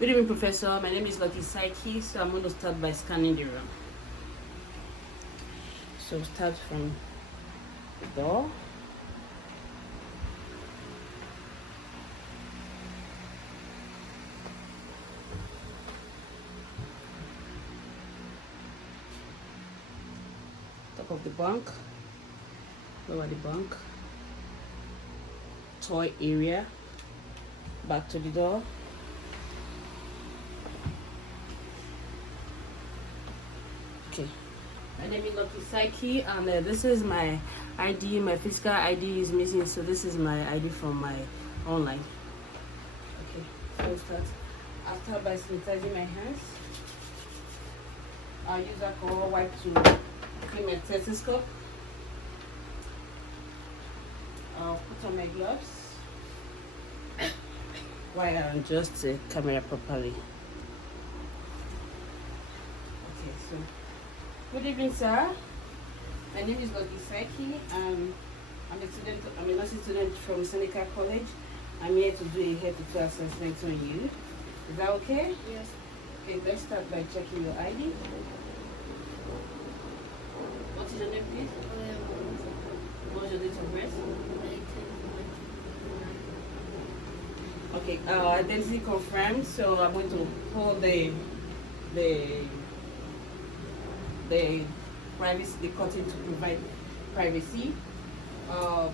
Good evening, Professor. My name is Lucky Psyche. So I'm going to start by scanning the room. So start from the door. Top of the bunk, lower the bunk, toy area, back to the door. Okay, my name is Lucky Psyche, and this is my ID. My physical ID is missing, so this is my ID from my online. Okay, so I'll start by sanitizing my hands. I'll use alcohol wipe to clean my stethoscope. I'll put on my gloves while I adjust the camera properly. Okay, so good evening, sir. My name is Lucky Psyche. I'm a nursing student from Seneca College. I'm here to do a head-to-toe assessment on you. Is that okay? Yes. Okay, let's start by checking your ID. What is your name, please? What's your date of birth? Okay, identity confirmed. So I'm going to pull the privacy, the curtain to provide privacy.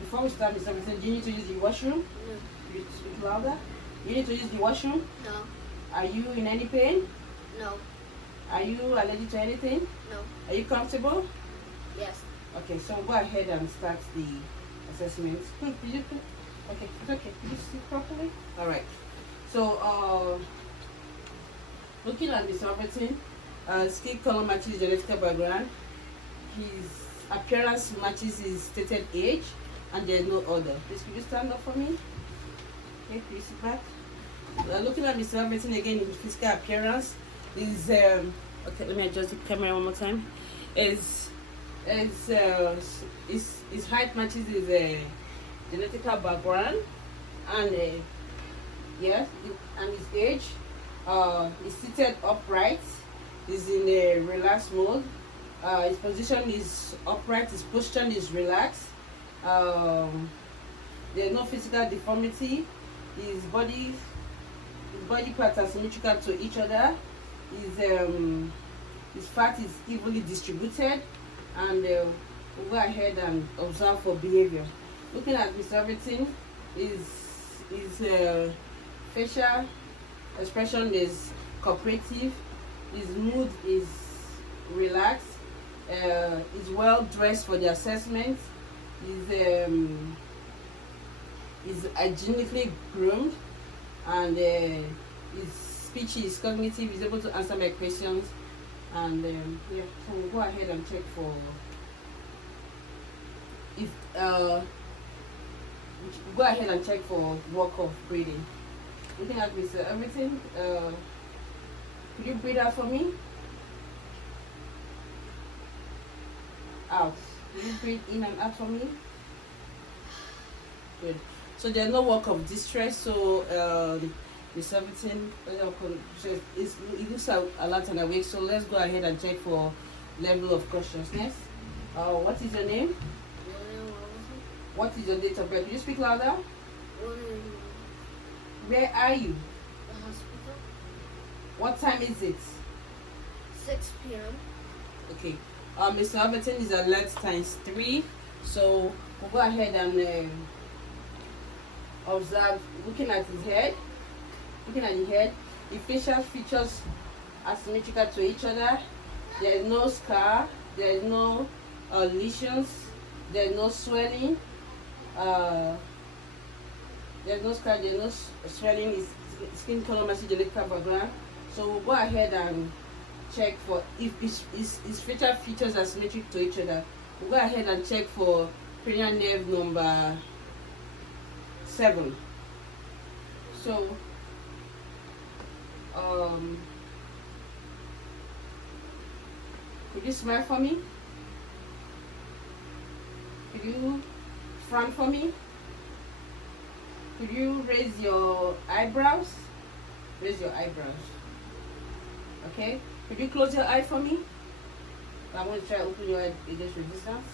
Before we start, Mr. Vincent, do you need to use the washroom? No. You speak louder. You need to use the washroom. No. Are you in any pain? No. Are you allergic to anything? No. Are you comfortable? Yes. Okay, so go ahead and start the assessment. Okay, it's okay. Can you sit properly? All right. So, looking at Mr. Robertson, skin color matches genetic background. His appearance matches his stated age, and there's no other. Please, could you stand up for me? Okay, please sit back. Looking at Mr. Robertson again, his physical appearance is okay. Let me adjust the camera one more time. His height matches his genetic background, and yes, and his age. He's seated upright. He's in a relaxed mode. His position is upright. His posture is relaxed. There's no physical deformity. His body parts are symmetrical to each other. His fat is evenly distributed, and we'll go ahead and observe for behavior. Looking at Mr. Everything, his facial expression is cooperative. His mood is relaxed. He's well dressed for the assessment. He's hygienically groomed, and his speech is cognitive. He's able to answer my questions, and yeah. So we'll go ahead and check for if go ahead and check for work of breathing. Looking at Mr. Everything, could you breathe out for me? Out. Could you breathe in and out for me? Good. So there's no work of distress. So Mr. Everything, it looks alert and awake. So let's go ahead and check for level of consciousness. What is your name? What is your date of birth? Could you speak louder? Where are you? The hospital. What time is it? 6 p.m. Okay. Mr. Everton is alert times 3. So we'll go ahead and observe. Looking at his head. Looking at the head, the facial features are symmetrical to each other. There is no scar. There is no lesions. There is no swelling. There's no scar, there's no swelling, his skin color matches genetic background. So we'll go ahead and check for if his facial features are symmetric to each other. We'll go ahead and check for cranial nerve number 7. So could you smile for me? Could you frown for me? Could you raise your eyebrows? Raise your eyebrows. Okay? Could you close your eye for me? I'm going to try to open your eye against resistance.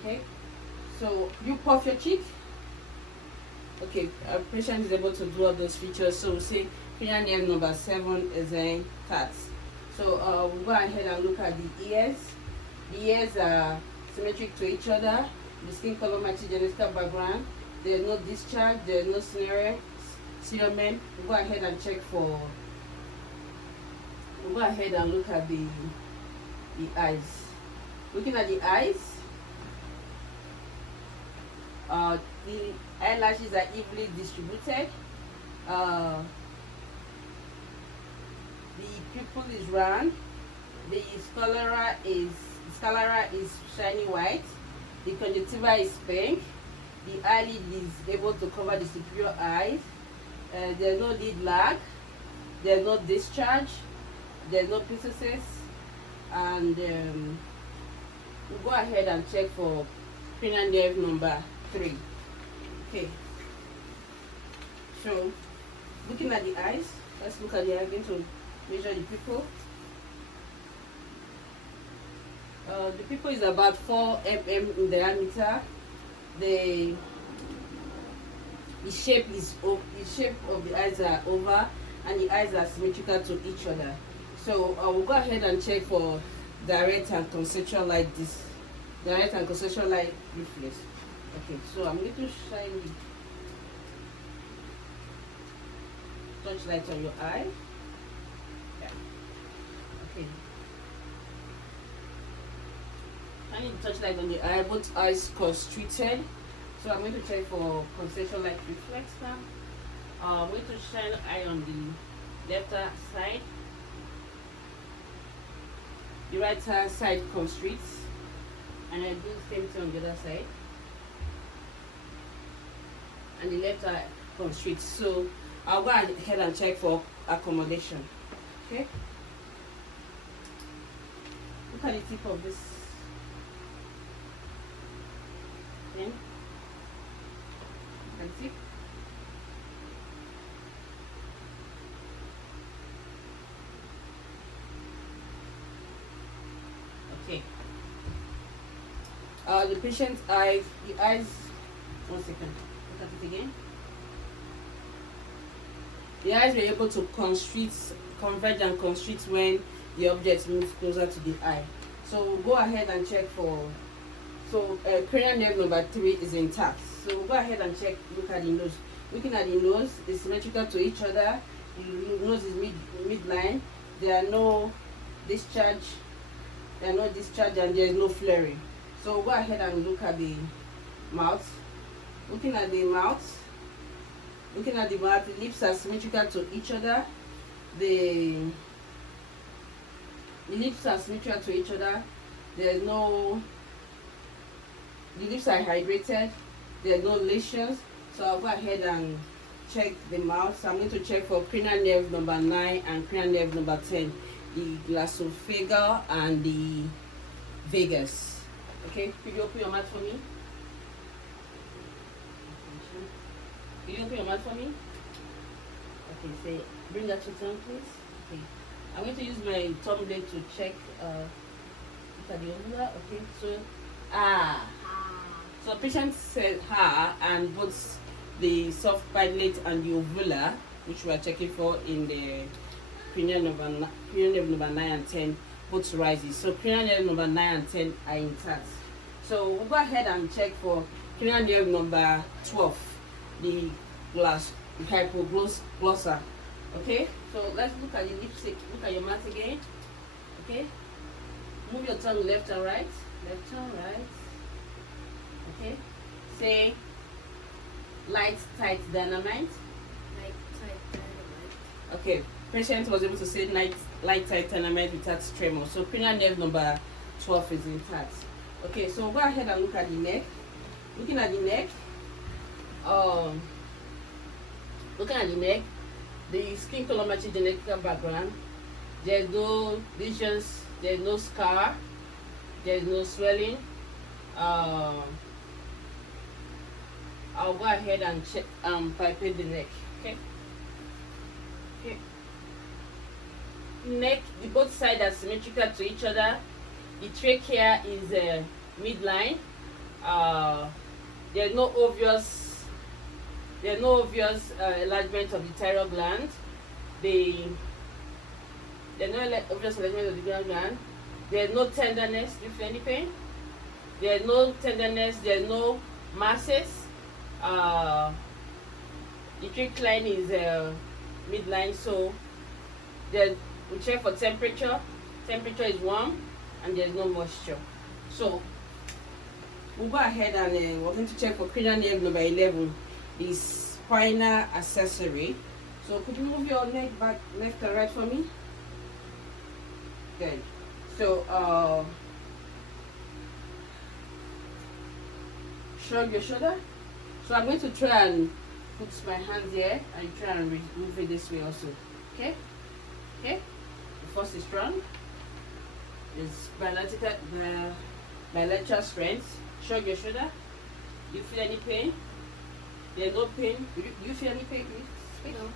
Okay? So you puff your cheek. Okay, our patient is able to do all those features. So we say cranial nerve number 7 is intact. So we'll go ahead and look at the ears. The ears are symmetric to each other. The skin color matches genetic background. There's no discharge. There's no serum. We'll go ahead and check for. We'll go ahead and look at the eyes. Looking at the eyes, the eyelashes are evenly distributed. The pupil is round. The sclera is shiny white. The conjunctiva is pink. The eyelid is able to cover the superior eyes. There's no lid lag. There's no discharge. There's no ptosis. And we'll go ahead and check for cranial nerve number 3. Okay. So, looking at the eyes, let's look at the eye again to measure the pupil. The pupil is about 4 mm in diameter. The shape of the eyes are oval, and the eyes are symmetrical to each other. So we'll go ahead and check for direct and concentric light reflex. Okay, so I'm going to shine the touchlight on your eye. Yeah. Okay. Shining the touchlight on the eye, both eyes constricted. So I'm going to check for concentric light reflex now. I'm going to shine the eye on the left side. The right hand side constricts, and I do the same thing on the other side. And the left eye constricts. So I'll go ahead and check for accommodation. Okay. Look at the tip of this pen. Look at the tip. Okay. The patient's eyes, the eyes, 1 second, look at it again. The eyes were able to converge and constrict when the object moves closer to the eye. So we'll go ahead and check for, cranial nerve number 3 is intact. So we'll go ahead and check, look at the nose. Looking at the nose, it's symmetrical to each other. The nose is midline. There are no discharge. And there is no flaring. So we'll go ahead and look at the mouth. Looking at the mouth, the lips are symmetrical to each other. The lips are symmetrical to each other. The lips are hydrated. There are no lesions. So I'll go ahead and check the mouth. So I'm going to check for cranial nerve number 9 and cranial nerve number 10. The glossophageal and the vagus. Okay, could you open your mouth for me? Could you open your mouth for me? Okay, say, bring that to your tongue, please. Okay, I'm going to use my thumb blade to check. Look at the uvula. Okay, so so patient said and both the soft pilate and the uvula, which we are checking for in the cranial nerve number 9 and 10, both rises. So cranial nerve number 9 and 10 are intact. So we'll go ahead and check for cranial nerve number 12, the hypoglossa. Okay, so let's look at the lipstick. Look at your mouth again. Okay, move your tongue left and right. Left and right. Okay, say light, tight, dynamite. Light, tight, dynamite. Okay, patient was able to say light, tight, dynamite without tremor. So cranial nerve number 12 is intact. Okay, so go ahead and look at the neck. Looking at the neck, the skin color matches genetic background. There's no lesions, there's no scar, there's no swelling. I'll go ahead and check pipette the neck. Okay. Okay. neck, the both sides are symmetrical to each other. The trachea is midline. There's no obvious enlargement of the thyroid gland. There's no obvious enlargement of the thyroid gland. There's no tenderness. Do you feel any pain? There's no tenderness. There's no masses. The trach line is midline, so we check for temperature. Temperature is warm, and there's no moisture. So we'll go ahead and we're going to check for cranial nerve number 11, the spinal accessory. So could you move your neck back left and right for me? Good. So shrug your shoulder. So I'm going to try and put my hands here and try and move it this way also. Okay? Okay? The first is strong. It's bilateral strength. Shrug your shoulder. Do you feel any pain? There's no pain. Do you feel any pain? No.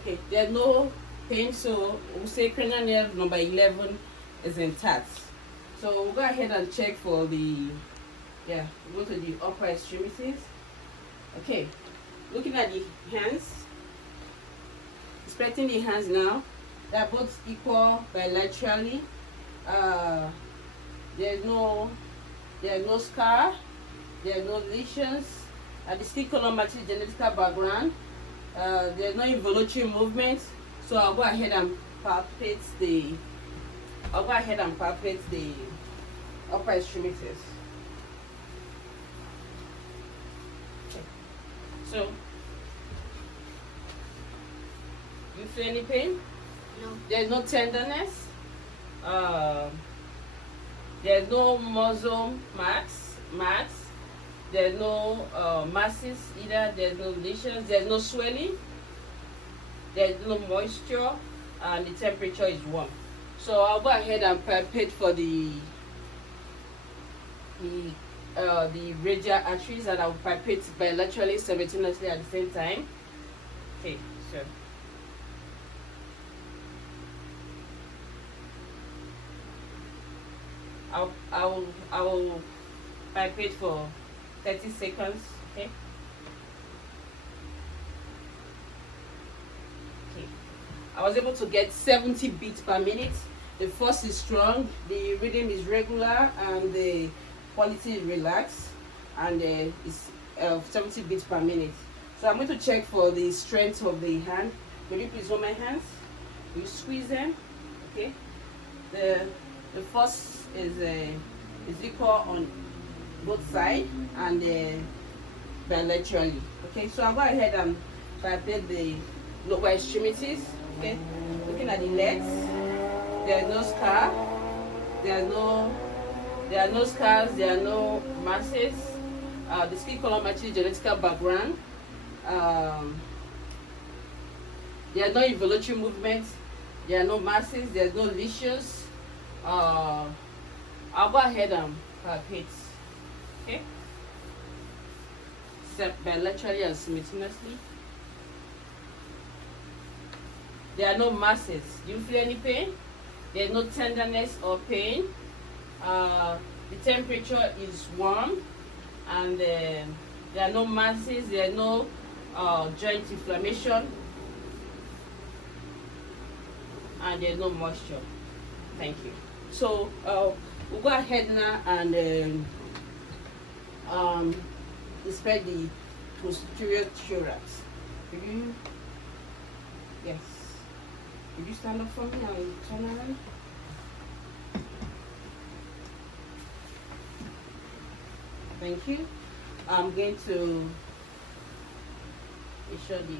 Okay, there's no pain, so we'll say cranial nerve number 11 is intact. So we'll go ahead and check for the, go to the upper extremities. Okay, looking at the hands, inspecting the hands now, they're both equal bilaterally. There's no scar, there's no lesions. The skin color matches genetical background. There's no involuntary movement, so I'll go ahead and palpate the upper extremities. Okay. So, you feel any pain? No. There's no tenderness. There's no muscle marks. There's no masses either. There's no lesions. There's no swelling. There's no moisture, and the temperature is warm. So I'll go ahead and palpate for the radial arteries, and I'll palpate bilaterally, simultaneously at the same time. Okay, so. I will palpate for 30 seconds. Okay. I was able to get 70 beats per minute. The force is strong, the rhythm is regular, and the quality is relaxed, and it's 70 beats per minute. So I'm going to check for the strength of the hand. Will you please hold my hands? You squeeze them. Okay. The force is equal on both sides and bilaterally. Okay. So I'll go ahead and palpate the lower extremities. Okay, looking at the legs, there are no scar, there are no scars, there are no masses. The skin color matches genetical background. There are no involuntary movements, there are no masses, there are no lesions. I'll go ahead and palpate. Okay, bilaterally and simultaneously. There are no masses. Do you feel any pain? There's no tenderness or pain. The temperature is warm, and there are no masses. There are no joint inflammation, and there's no moisture. Thank you. So we'll go ahead now and inspect the posterior thorax. Yes. Could you stand up for me and turn around? Thank you. I'm going to show the.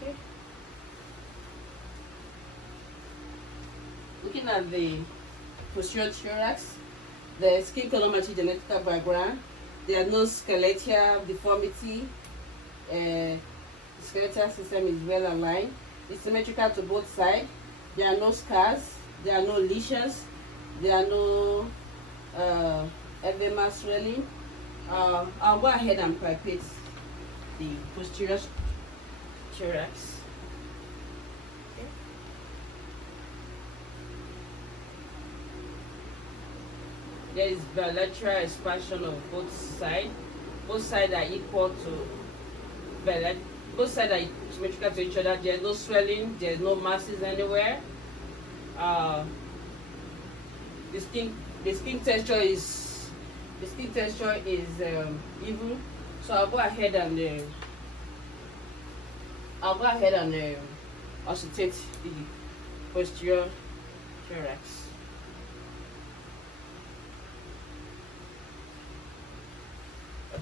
Okay. Looking at the posterior thorax, the skin color matches genetical background. There are no skeletal deformity. The skeletal system is well aligned. It's symmetrical to both sides. There are no scars. There are no lesions. There are no edema swelling. I'll go ahead and palpate the posterior thorax. Okay. there is bilateral expansion of both sides. Both sides are equal to both sides are symmetrical to each other. There's no swelling, there's no masses anywhere. Uh, the skin texture is even. So I'll go ahead and auscultate the posterior thorax.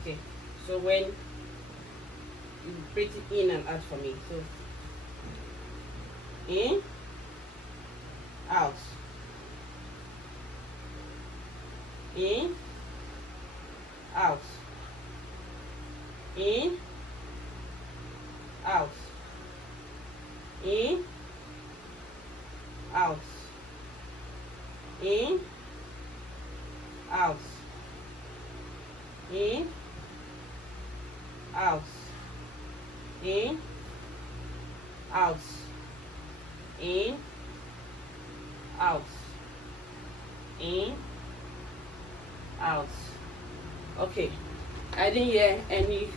Okay, so when you breathe it in and out for me. So in, out, in, out, in, out, in, out, in, out, in, out, in, out, in, out, in, out. Okay, I didn't hear any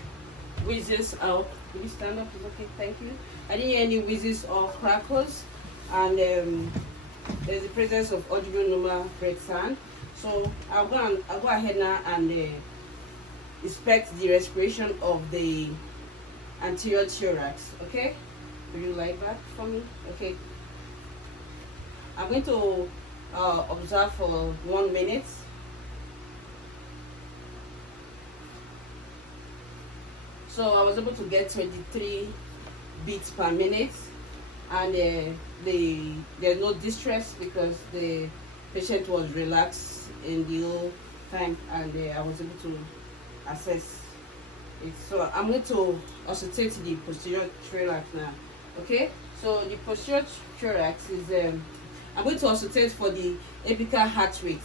wheezes out. Will you stand up? Is okay, thank you. I didn't hear any wheezes or crackles, and there's the presence of audionumal breakdown. So I'll go ahead now and inspect the respiration of the anterior thorax. Okay, will you like that for me? Okay, I'm going to observe for 1 minute. So I was able to get 23 beats per minute, and there's no distress because the patient was relaxed in the whole time, and I was able to assess it. So I'm going to auscultate the posterior thorax now. Okay, so the posterior thorax is I'm going to auscultate for the apical heart rate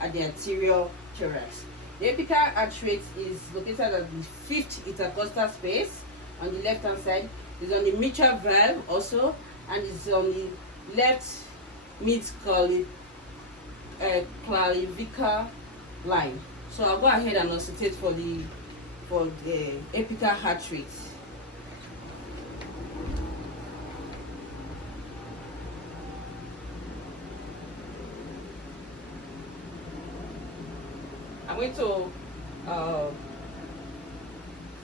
at the anterior thorax. The apical heart rate is located at the 5th intercostal space on the left hand side. It's on the mitral valve also, and it's on the left mid clavicular line. So I'll go ahead and auscultate for the apical heart rate. I'm going to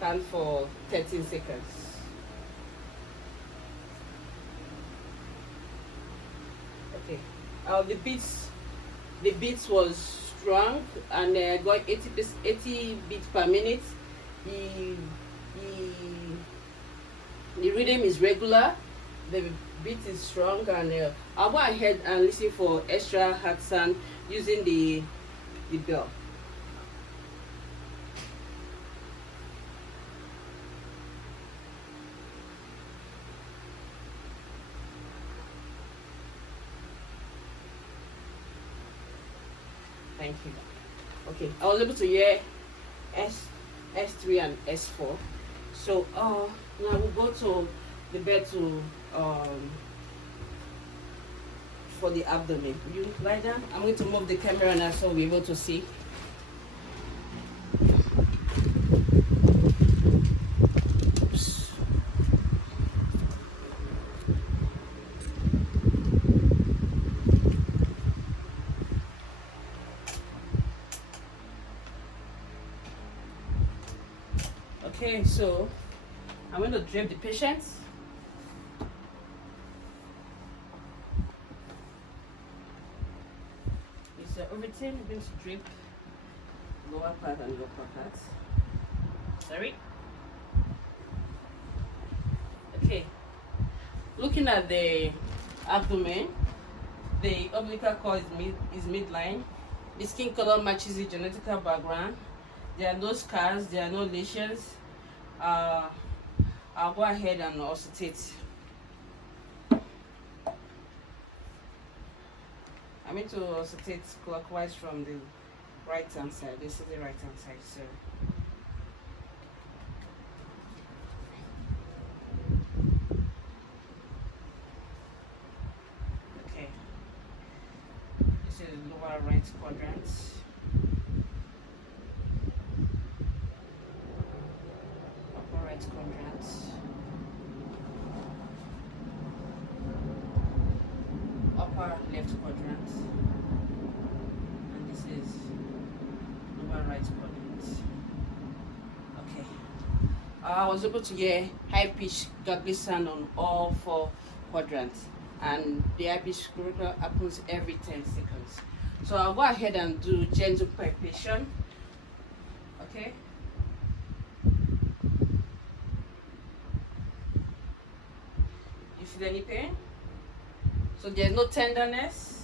count for 13 seconds. Okay. The beats was strong, and I got 80 beats per minute. The rhythm is regular. The beat is strong, and I'll go ahead and listen for extra heart sound using the bell. Thank you. Okay, I was able to hear S3 and S4. So now we'll go to the bed to for the abdomen. Will you lie down? I'm going to move the camera now so we're able to see. Oops. Okay, so I'm going to drape the patient. It's everything. I'm going to drape lower part and upper part. Sorry. Okay. Looking at the abdomen, the umbilical cord is midline. The skin color matches the genetical background. There are no scars. There are no lesions. I'll go ahead and auscultate. I'm going to auscultate clockwise from the right hand side. This is the right hand side, so. Okay. This is the lower upper right quadrant. Upper right quadrant. Upper left quadrant. And this is lower right quadrant. Okay. I was able to hear high pitched gargling sound on all 4 quadrants, and the high pitched squirrel happens every 10 seconds. So I'll go ahead and do gentle palpation. Okay. You feel any pain? So there's no tenderness.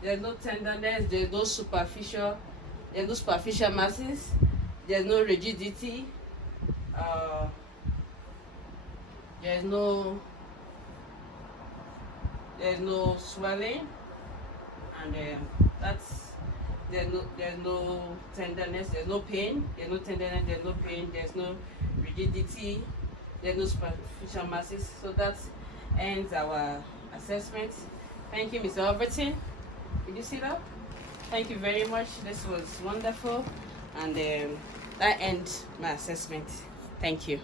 There's no tenderness, there's no superficial masses, there's no rigidity, there's no swelling, and there's no tenderness, there's no pain, there's no tenderness, there's no pain, there's no rigidity, there's no superficial masses. So that ends our assessment. Thank you, Mr. Overton. Did you see that? Thank you very much. This was wonderful, and that ends my assessment. Thank you.